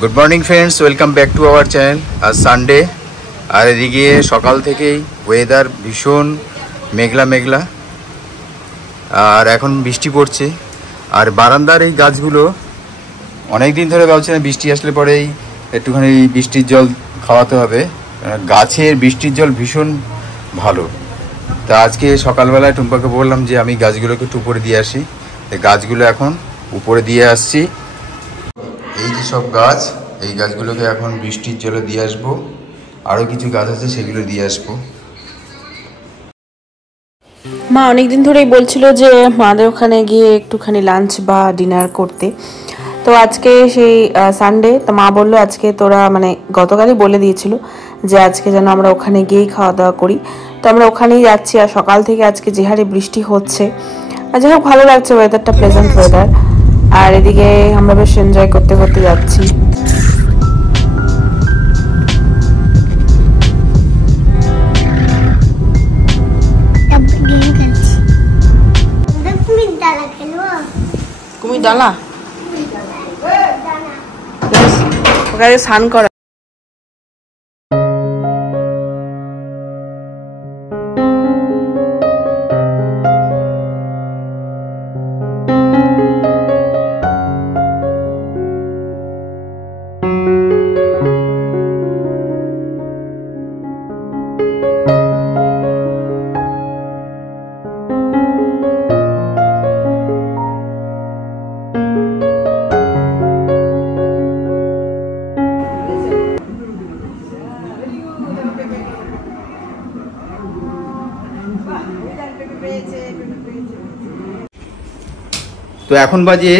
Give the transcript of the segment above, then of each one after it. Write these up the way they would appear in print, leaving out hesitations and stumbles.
Good morning friends, welcome back to our channel. আজ Sunday, আর এদিকে সকাল থেকেই ওয়েদার ভীষণ মেঘলা মেঘলা, আর এখন বৃষ্টি পড়ছে। আর বারান্দার এই গাছগুলো অনেক দিন ধরে ভাবছিলাম বৃষ্টি আসলে পরেই একটুখানি বৃষ্টির জল খাওয়াতে হবে। গাছের বৃষ্টির জল ভীষণ ভালো। তা আজকে সকালবেলায় টুম্পাকে বললাম যে আমি গাছগুলোকে একটু উপরে দিয়ে আসি। গাছগুলো এখন উপরে দিয়ে আসছি। এই যে সব গাছ, এই গাছগুলোকে এখন বৃষ্টির জলে দিয়ে আসবো। আরও কিছু গাছ আছে, সেগুলো দিয়ে আসবো। মা অনেকদিন ধরেই বলছিল যে মাদের ওখানে গিয়ে একটুখানি লাঞ্চ বা ডিনার করতে। তো আজকে সেই সানডে, তো মা বললো আজকে তোরা মানে গতকালই বলে দিয়েছিল যে আজকে যেন আমরা ওখানে গিয়েই খাওয়া দাওয়া করি। তো আমরা ওখানেই যাচ্ছি। আর সকাল থেকে আজকে যে হারে বৃষ্টি হচ্ছে, আর যাই হোক ভালো লাগছে, ওয়েদারটা প্লেজেন্ট ওয়েদার। আর এদিকে আমরা বেশ এনজয় করতে করতে যাচ্ছি। কুমির ডালা ওখানে স্নান করা। তো এখন বাজে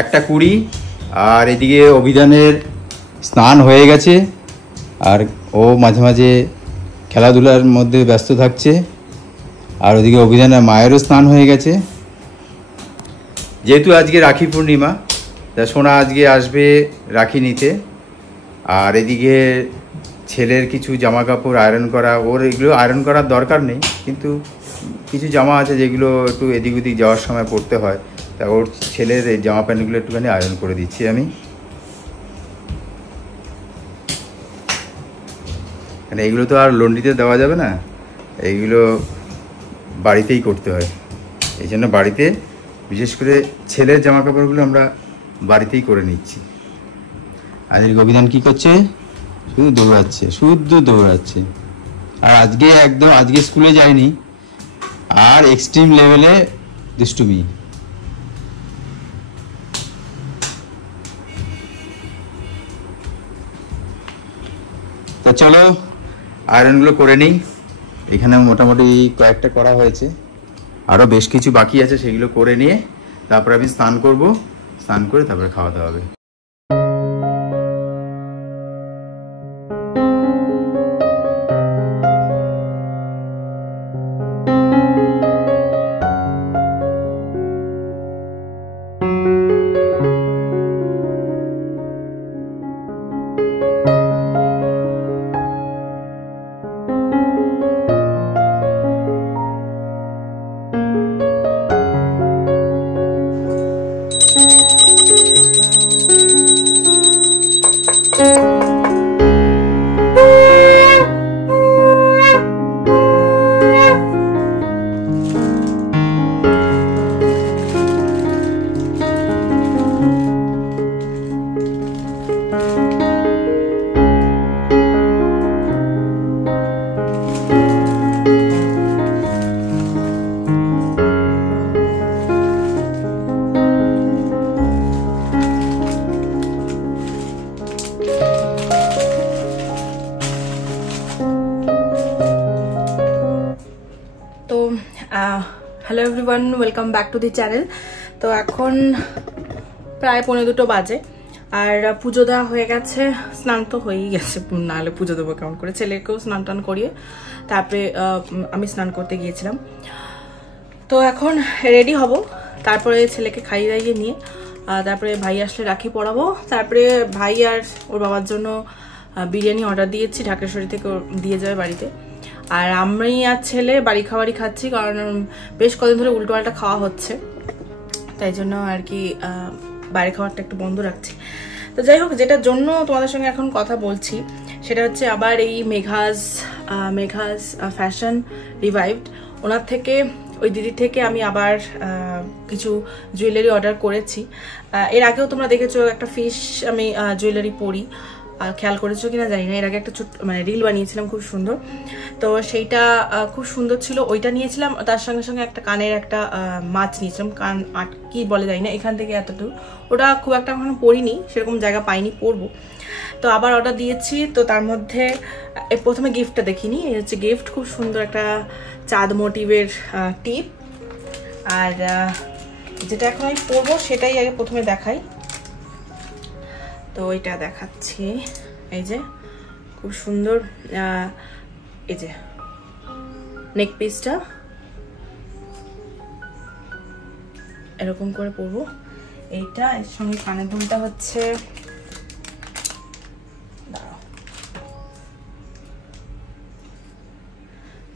1:20, আর এদিকে অভিযানের স্নান হয়ে গেছে, আর ও মাঝে মাঝে খেলাধুলার মধ্যে ব্যস্ত থাকছে। আর ওদিকে অভিযানের মায়েরও স্নান হয়ে গেছে। যেহেতু আজকে রাখি পূর্ণিমা, তা সোনা আজকে আসবে রাখি নিতে। আর এদিকে ছেলের কিছু জামা কাপড় আয়রন করা, ওর এগুলো আয়রন করার দরকার নেই, কিন্তু কিছু জামা আছে যেগুলো একটু এদিক ওদিক যাওয়ার সময় পরতে হয়। তা ওর ছেলের এই জামা প্যান্টগুলো একটুখানি আয়রন করে দিচ্ছি আমি। মানে এইগুলো তো আর লন্ড্রিতে দেওয়া যাবে না, এইগুলো বাড়িতেই করতে হয়। এই জন্য বাড়িতে বিশেষ করে ছেলের জামা কাপড়গুলো আমরা বাড়িতেই করে নিচ্ছি। আর এই অভিযান কী করছে? শুধু দৌড়াচ্ছে। আর আজকে স্কুলে যায়নি, আর এক্সট্রিম লেভেলে দুষ্টুমি। তো চলো আয়রনগুলো করে নিই। এখানে মোটামুটি কয়েকটা করা হয়েছে, আরও বেশ কিছু বাকি আছে, সেগুলো করে নিয়ে তারপরে আমি স্নান করব। স্নান করে তারপরে খাওয়া দাওয়া হবে। Hello everyone, welcome back to the channel. তো এখন প্রায় 1:45 বাজে, আর পুজো দেওয়া হয়ে গেছে। স্নান তো হয়েই গেছে, নাহলে পুজো দেবো কেমন করে। ছেলেকেও স্নান টান করিয়ে তারপরে আমি স্নান করতে গিয়েছিলাম। তো এখন রেডি হব, তারপরে ছেলেকে খাইয়ে দাইয়ে নিয়ে তারপরে ভাই আসলে রাখি পরাবো। তারপরে ভাই আর ওর বাবার জন্য বিরিয়ানি অর্ডার দিয়েছি, ঢাকেশ্বরী থেকে দিয়ে যাবে বাড়িতে। আর আমি আর ছেলে বাড়ি খাবারই খাচ্ছি, কারণ বেশ কদিন ধরে উল্টোপাল্টা খাওয়া হচ্ছে, তাই জন্য আর কি বাইরে খাবারটা একটু বন্ধ রাখছি। তো যাই হোক, যেটার জন্য তোমাদের সঙ্গে এখন কথা বলছি সেটা হচ্ছে আবার এই মেঘাস ফ্যাশন রিভাইভড। ওনার থেকে, ওই দিদির থেকে আমি আবার কিছু জুয়েলারি অর্ডার করেছি। এর আগেও তোমরা দেখেছো একটা ফিশ আমি জুয়েলারি পরি, খেয়াল করেছো কিনা জানি না। এর আগে একটা ছোট্ট মানে রিল বানিয়েছিলাম খুব সুন্দর, তো সেইটা খুব সুন্দর ছিল, ওইটা নিয়েছিলাম। তার সঙ্গে সঙ্গে একটা কানের একটা মাছ নিয়েছিলাম, কান কি বলে জানি না, এখান থেকে এতদূর। ওটা খুব একটা এখনো পরিনি, সেরকম জায়গা পাইনি, পরবো। তো আবার অর্ডার দিয়েছি। তো তার মধ্যে প্রথমে গিফটটা দেখিনি, এই হচ্ছে গিফট, খুব সুন্দর একটা চাঁদ মোটিভের টিপ। আর যেটা এখন আমি পরবো সেটাই আগে প্রথমে দেখাই। তো এটা দেখাচ্ছি, এই যে খুব সুন্দর এই যে নেক পিসটা এরকম করে পরবো। এইটা এর সঙ্গে কানের দুলটা হচ্ছে,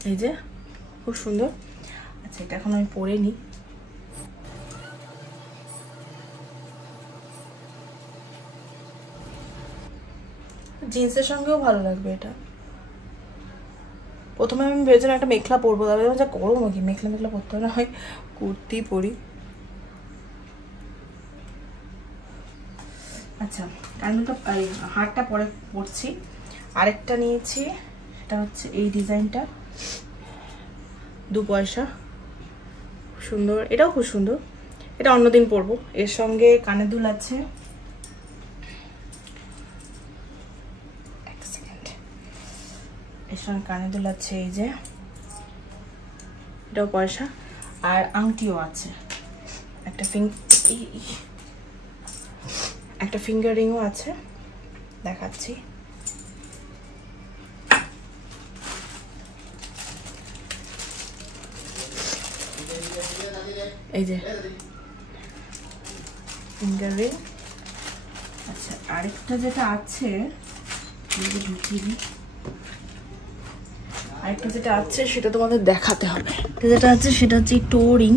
এই যে খুব সুন্দর। আচ্ছা, এটা এখন আমি পরে নিই। জিন্সের সঙ্গেও ভালো লাগবে এটা। প্রথমে আমি ভেবেছিলাম একটা মেখলা পরবো, তবে যা গরম নাকি মেখলা পরতে না হয় কুর্তি পরি। আচ্ছা, আমি তো হারটা পরে পরছি। আরেকটা নিয়েছি, সেটা হচ্ছে এই ডিজাইনটা, 2 পয়সা, সুন্দর, এটাও খুব সুন্দর। এটা অন্যদিন পরবো। এর সঙ্গে কানের দুল আছে, এর সঙ্গে কানের দুল আছে, এই যে এটাও পয়সা। আর আংটিও আছে, একটা ফিঙ্গার রিংও আছে, দেখাচ্ছি। এই যে ফিঙ্গার রিং। আচ্ছা, আরেকটা যেটা আছে, আরেকটা যেটা আছে সেটা তোমাদের দেখাতে হবে। যেটা আছে সেটা হচ্ছে টো রিং,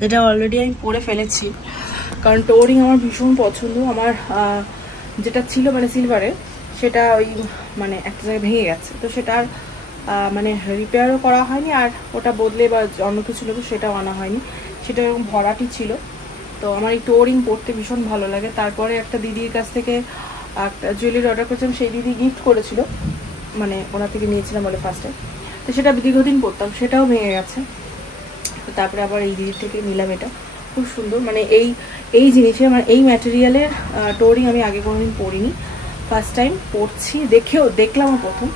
যেটা অলরেডি আমি পরে ফেলেছি, কারণ টো রিং আমার ভীষণ পছন্দ। আমার যেটা ছিল মানে সিলভারের, সেটা ওই মানে একটা জায়গায় ভেঙে গেছে, তো সেটা আর মানে রিপেয়ারও করা হয়নি, আর ওটা বদলে বা অন্য কিছু ছিল তো সেটাও আনা হয়নি, সেটা এরকম ভরাটি ছিল। তো আমার এই টো রিং পরতে ভীষণ ভালো লাগে। তারপরে একটা দিদির কাছ থেকে একটা জুয়েলারি অর্ডার করেছিলাম, সেই দিদি গিফট করেছিল, মানে ওনার থেকে নিয়েছিলাম বলে ফার্স্টে, তো সেটা দীর্ঘদিন পরতাম, সেটাও ভেঙে গেছে। তো তারপরে আবার এই দিদির থেকে নিলাম, এটা খুব সুন্দর। মানে এই জিনিসের মানে এই ম্যাটেরিয়ালের টো রিং আমি আগে কোনোদিন পরিনি, ফার্স্ট টাইম পরছি। দেখলাম প্রথম,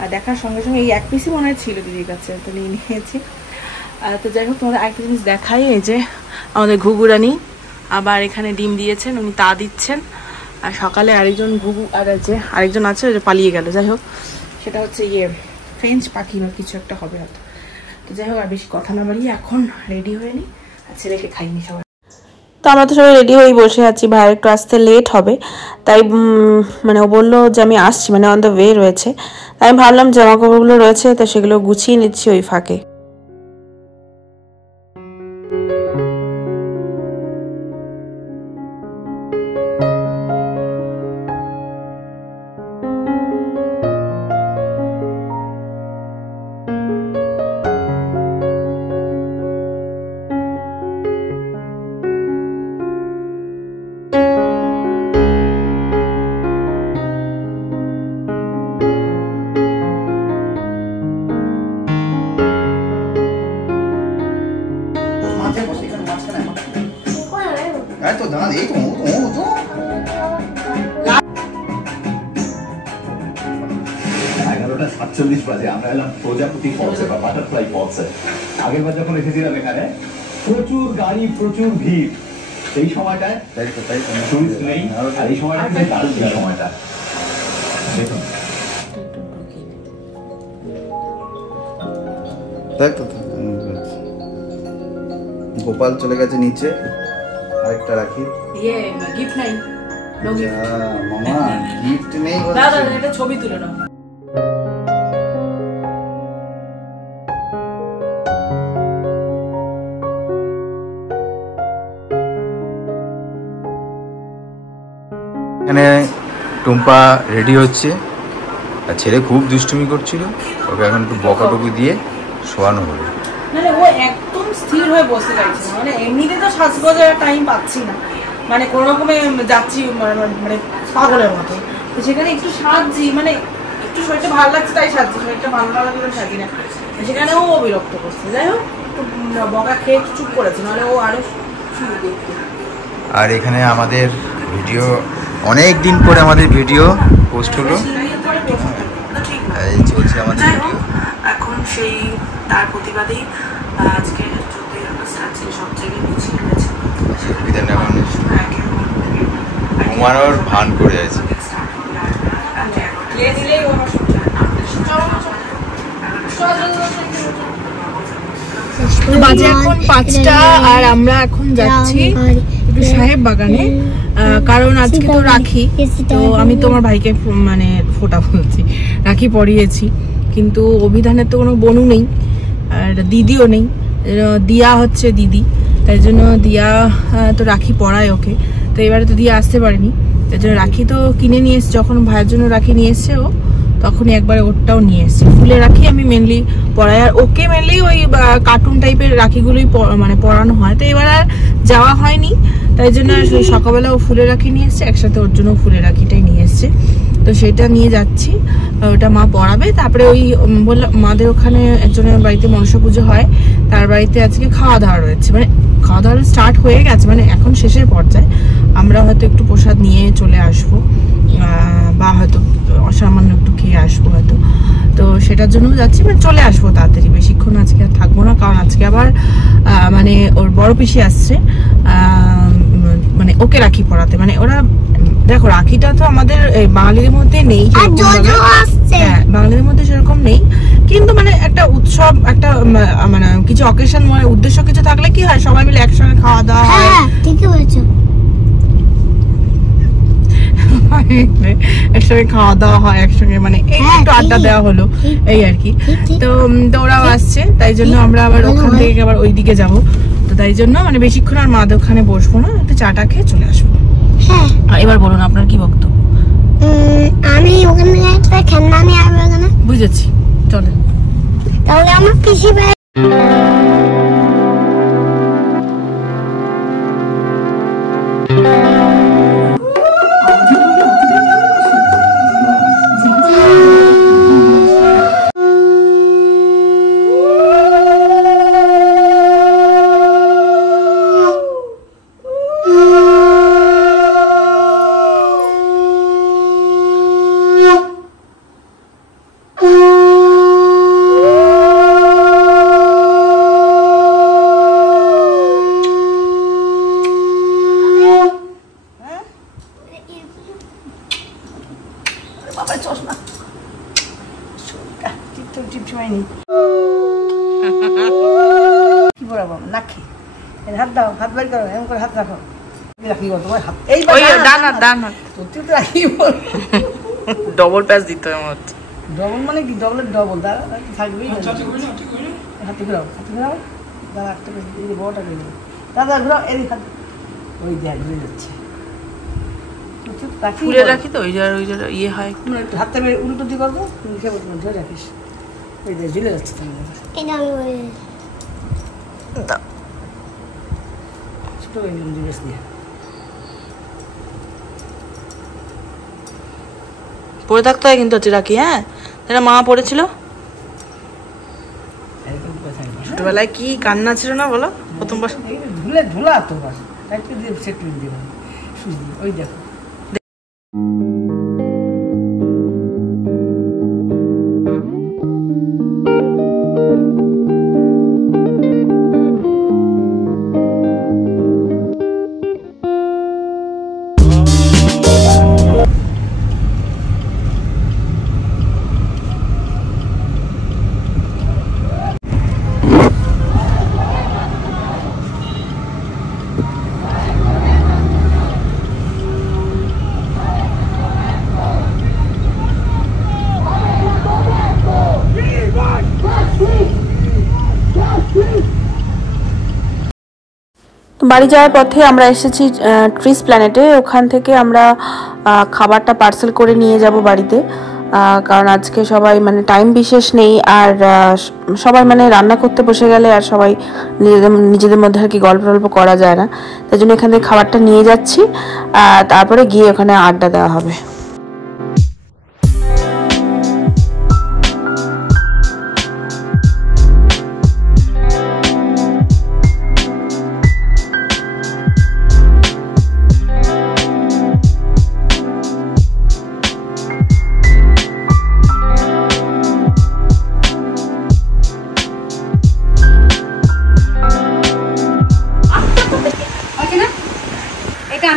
আর দেখার সঙ্গে সঙ্গে এই এক পিসই মনে হয় ছিল দিদির কাছে, তো নিয়ে নিয়েছি। তো যাই হোক, তোমাদের আরেকটা জিনিস দেখাই। এই যে আমাদের ঘুঘুরানি আবার এখানে ডিম দিয়েছেন, উনি তা দিচ্ছেন। আর সকালে আরেকজন ঘুঘু আর যে আরেকজন আছে ওই যে পালিয়ে গেল। যাই হোক, সেটা হচ্ছে ফ্রেঞ্চ পাখি বা কিছু একটা হবে হয়তো। তো যাই হোক, আর বেশি কথা না বাড়িয়ে এখন রেডি হয়ে নিই, আর ছেলেকে খাইনি সবাই। তো আমরা তো সবাই রেডি হয়েই বসে আছি, ভাইয়ের একটু আসতে লেট হবে, তাই মানে ও বললো যে আমি আসছি, মানে অন দ্য ওয়ে রয়েছে। তাই আমি ভাবলাম জামা কাপড়গুলো রয়েছে, তো সেগুলো গুছিয়ে নিচ্ছি ওই ফাঁকে। তো দাঁড়া, এই তো 11:47 বাজে আমরা এলাম প্রজাপতি ফলসে বা বাটারফ্লাই ফলসে। আগের বার যখন এসেছিলাম এখানে প্রচুর গাড়ি, প্রচুর ভিড়। সেই সময়টায় টুরিস্ট নেই, আর এই সময়টা কিন্তু দারুণ সময়টা। দেখুন গোপাল চলে গেছে নিচে, আরেকটা রাখি। গিফট নাই, নো গিফট। মামা গিফট নেই, দাদা এটা ছবি তুলে নাও। এখানে টুম্পা রেডি হচ্ছে, আর ছেলে খুব দুষ্টুমি করছিল, ওকে এখন একটু বকাটুকু দিয়ে শোয়ানো হলো। মানে ও একদম স্থির হয়ে বসে যাচ্ছে না, মানে এমনিতে তো সাজগোজের টাইম পাচ্ছি না, মানে কোনো রকমে যাচ্ছি মানে পাগলের মতো। তো সেখানে একটু সাজছি, মানে একটু শরীরটা ভালো লাগছে তাই সাজছি, শরীরটা ভালো না লাগলে সাজি না, সেখানেও ও বিরক্ত করছে। যাই হোক বকা খেয়ে একটু চুপ করেছে, নাহলে ও আরো শুরু করতো। আর এখানে আমাদের ভিডিও, অনেক দিন পরে আমাদের ভিডিও পোস্ট হলো, এই চলছে আমাদের ভিডিও। এখন সেই তার প্রতিবাদেই আজকে 14 আগস্ট আছে, সব জায়গায় মিছিল হয়েছে। ঘুমানোর ভান করে আছে। বাজে এখন 5টা, আর আমরা এখন যাচ্ছি একটু সাহেব বাগানে, কারণ আজকে তো রাখি। তো আমি তোমার ভাইকে মানে ফোঁটা বলছি, রাখি পরিয়েছি, কিন্তু অভিধানের তো কোনো বোনও নেই আর দিদিও নেই, দিয়া হচ্ছে দিদি, তাই জন্য দিয়া তো রাখি পরায় ওকে। তো এবারে তো দিয়া আসতে পারেনি, তাই জন্য রাখি তো কিনে নিয়ে এসছে, যখন ভাইয়ের জন্য রাখি নিয়ে এসছে ও, তখনই একবারে ওরটাও নিয়ে এসছে। ফুলের রাখি আমি মেনলি পরাই, আর ওকে মেনলি ওই কার্টুন টাইপের রাখিগুলোই মানে পরানো হয়। তো এবার আর যাওয়া হয়নি, তাই জন্য সকালবেলা ও ফুলের রাখি নিয়ে এসছে, একসাথে ওর জন্য ফুলের রাখিটাই নিয়ে এসছে। তো সেটা নিয়ে যাচ্ছি, ওটা মা পরাবে। তারপরে ওই বললাম মাদের ওখানে একজনের বাড়িতে মনসা পুজো হয়, তার বাড়িতে আজকে খাওয়া দাওয়া রয়েছে, মানে খাওয়া দাওয়া স্টার্ট হয়ে গেছে, মানে এখন শেষের পর্যায়ে। আমরা হয়তো একটু প্রসাদ নিয়ে চলে আসবো, বা হয়তো অসামান্য একটু খেয়ে আসবো হয়তো। তো সেটার জন্য যাচ্ছি, মানে চলে আসবো তাড়াতাড়ি, বেশিক্ষণ আজকে আর থাকবো না, কারণ আজকে আবার মানে ওর বড় পিসি আসছে, মানে ওকে রাখি পরাতে। মানে ওরা দেখো রাখিটা তো আমাদের বাঙালিদের মধ্যে নেই, হ্যাঁ বাঙালিদের মধ্যে সেরকম নেই, কিন্তু মানে একটা উৎসব, একটা মানে কিছু অকেশন, মানে উদ্দেশ্য কিছু থাকলে কি হয়, সবাই মিলে একসঙ্গে খাওয়া দাওয়া হয়। ঠিকই বলেছো, একসঙ্গে খাওয়া দাওয়া হয়, একসঙ্গে মানে একটু আড্ডা দেওয়া হলো, এই আর কি। তো ওরাও আসছে, তাই জন্য আমরা আবার ওখান থেকে আবার ওইদিকে যাবো। তো তাই জন্য মানে বেশিক্ষণ আর মাদের ওখানে বসবো না, একটু চাটা খেয়ে চলে আসবো। এবার বলুন আপনার কি বক্তব্য? আমি ওখানে একটা খেলনা নিয়ে আসবো ওখানে। বুঝেছি, চলেন তাহলে আমার পিসি ভাই কি বলবো নাকি হাত দাও, হাত বাড়ি করো, এমন করে হাত রাখো, রাখি বল তোমার হাত, এই ডান হাত সত্যি তো রাখি বল, ডবল প্যাচ দিতে হবে, ডবল মানে কি, ডবলের ডবল, দাঁড়া থাকবেই, হাতে ঘুরাও, দাঁড়া একটা বড়টা করে দেবো, দাদা ঘুরাও, এদিক হাত, ওই দেখ ঘুরে যাচ্ছে, ফুলে রাখি তো ওই যার ইয়ে হয়, একটু হাতটা উল্টো দিয়ে করবো, খেয়ে বলবো ধরে রাখিস, ওই দেখ ঝুলে যাচ্ছে তোমার এটা আমি ছোট জিনিস দিয়ে পরে থাকতে হয় কিন্তু হচ্ছে রাখি। হ্যাঁ যেটা মা পড়েছিল ছোটবেলায়, কি কান্না ছিল না বলো প্রথমবার, ধুলা তো বাস তাই দিয়ে সেট করে দিব সুই দিয়ে, ওই দেখো তো বাড়ি যাওয়ার পথে আমরা এসেছি ট্রিস প্ল্যানেটে। ওখান থেকে আমরা খাবারটা পার্সেল করে নিয়ে যাব বাড়িতে, কারণ আজকে সবাই মানে টাইম বিশেষ নেই। আর সবাই মানে রান্না করতে বসে গেলে আর সবাই নিজেদের মধ্যে আর কি গল্প টল্প করা যায় না, তাই জন্য এখান থেকে খাবারটা নিয়ে যাচ্ছি। তারপরে গিয়ে ওখানে আড্ডা দেওয়া হবে।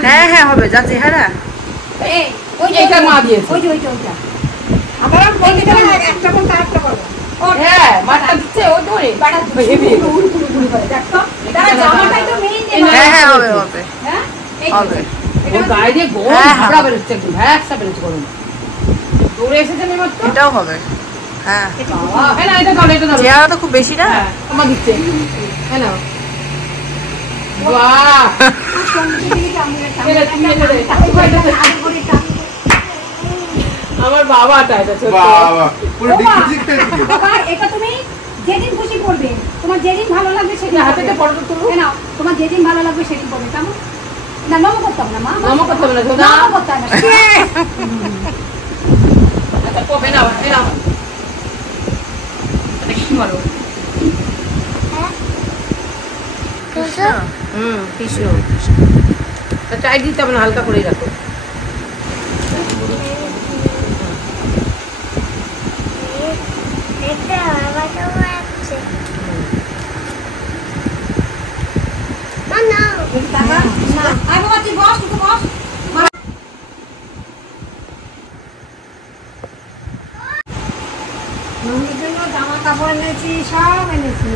হ্যাঁ হ্যাঁ হবে, যা চেহারা এইটা মা দিয়েছে। হ্যাঁ মাটা দিচ্ছে ও ধরে হ্যাঁ হ্যাঁ হবে হবে হবে। গায়ে দিয়ে গরম ঝাপড়া বেরোচ্ছে, একদম ভ্যাকসা বেরোচ্ছে গরম। দৌড়ে এসেছে মাত্র, এটাও হবে। হ্যাঁ হ্যাঁ না এটা দাও, এটা দাও। চেহারা তো খুব বেশি না। আমার দিচ্ছে, হ্যাঁ না বাহ আমার বাবাটা এটা ছোট বাবা পুরো ডিজিট এটা তুমি যেদিন খুশি করবে, তোমার যেদিন ভালো লাগবে সেদিন হাতে ফটো তুলো না, তোমার যেদিন ভালো লাগবে সেদিন করবে। কেমন না নম করতে হবে না মা, নম করতে হবে না, নম করতে হবে না। আচ্ছা কবে না এরা এটা কি মারো কৃষ্ণ টাইট দিতে হবে না, হালকা করেই রাখো। জামা কাপড় এনেছি, সব এনেছি।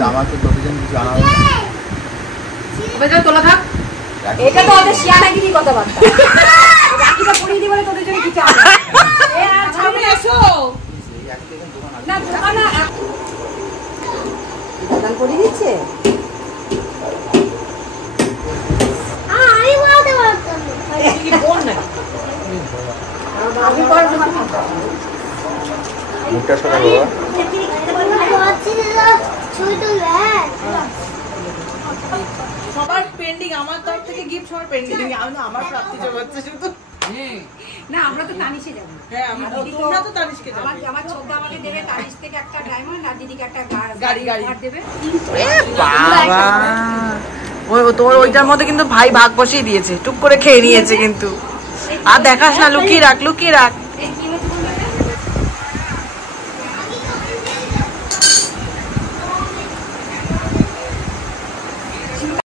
জামা তো তোদের কিছু আনা হবে এবার তোলা থাক। এটা তো ওদের শিয়ানাগিরি কথাবার্তা। রাখিটা পরিয়ে দিই বলে তোদের জন্য কিছু আনে। এ আর সামনে এসো না, দোকানে দোকান পরিয়ে দিচ্ছে। আমি বলতে পারতাম না। কি কোন না আমি করব না। মুখটা সরা বাবা। ছবি তুলবে। সবার পেন্ডিং, আমার তরফ থেকে গিফট সবার পেন্ডিং। আমার প্রাপ্তি জমাচ্ছে শুধু। না আমরা তো তানিশে যাব। হ্যাঁ তোমরা তো তানিশকে যাবে। আমার ছোটদা আমাকে দেবে তানিশ থেকে একটা ডায়মন্ড, আর দিদিকে একটা গাড়ি দেবে। বাবা ওই তোর ওইটার মধ্যে কিন্তু ভাই ভাগ বসিয়ে দিয়েছে, টুক করে খেয়ে নিয়েছে কিন্তু। আর দেখাস না, লুকিয়ে রাখ লুকিয়ে রাখ। এই কি হচ্ছে বলবে?